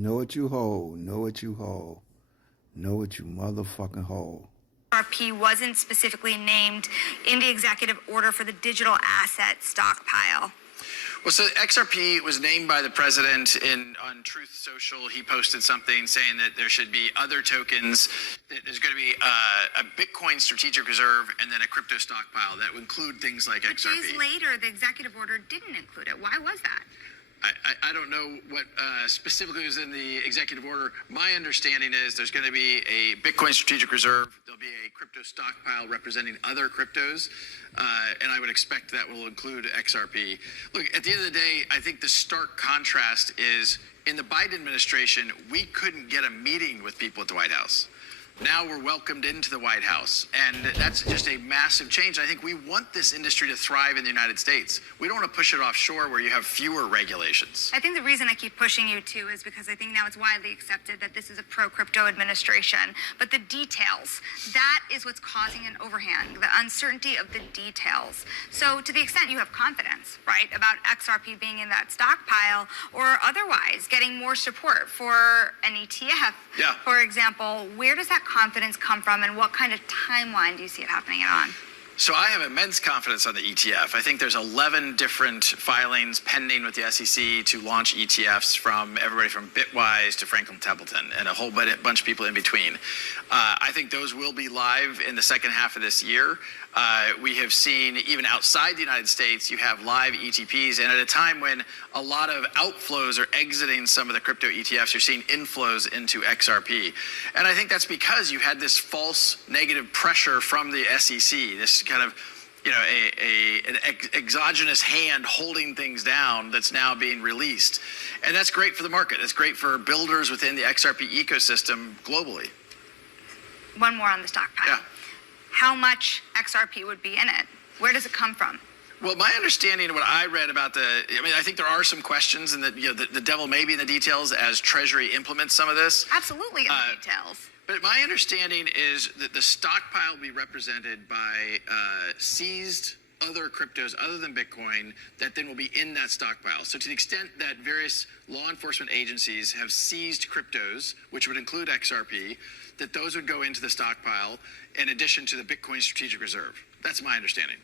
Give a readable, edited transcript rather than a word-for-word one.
Know what you hold. Know what you hold. Know what you motherfucking hold. XRP wasn't specifically named in the executive order for the digital asset stockpile. Well, so XRP was named by the president on Truth Social. He posted something saying that there should be other tokens, that there's going to be a Bitcoin strategic reserve and then a crypto stockpile that would include things like XRP. But days later, the executive order didn't include it. Why was that? I don't know what specifically was in the executive order. My understanding is there's going to be a Bitcoin strategic reserve. There'll be a crypto stockpile representing other cryptos, and I would expect that will include XRP. Look, at the end of the day, I think the stark contrast is in the Biden administration, we couldn't get a meeting with people at the White House. Now we're welcomed into the White House, and that's just a massive change. I think we want this industry to thrive in the United States. We don't want to push it offshore where you have fewer regulations. I think the reason I keep pushing you too is because I think now it's widely accepted that this is a pro-crypto administration, but the details, that is what's causing an overhang, the uncertainty of the details. So to the extent you have confidence, right, about XRP being in that stockpile or otherwise getting more support for an ETF, for example, where does that confidence come from, and what kind of timeline do you see it happening on? So I have immense confidence on the ETF. I think there's 11 different filings pending with the SEC to launch ETFs, from everybody from Bitwise to Franklin Templeton and a whole bunch of people in between. I think those will be live in the second half of this year. We have seen, even outside the United States, you have live ETPs, and at a time when a lot of outflows are exiting some of the crypto ETFs, you're seeing inflows into XRP. And I think that's because you had this false negative pressure from the SEC, this kind of, you know, an exogenous hand holding things down that's now being released. And that's great for the market. That's great for builders within the XRP ecosystem globally. One more on the stockpile. Yeah. How much XRP would be in it? Where does it come from? Well, my understanding of what I read about I think there are some questions, and that, you know, the devil may be in the details as Treasury implements some of this. Absolutely in the details. But my understanding is that the stockpile will be represented by seized other cryptos other than Bitcoin that then will be in that stockpile. So to the extent that various law enforcement agencies have seized cryptos, which would include XRP, that those would go into the stockpile in addition to the Bitcoin strategic reserve. That's my understanding.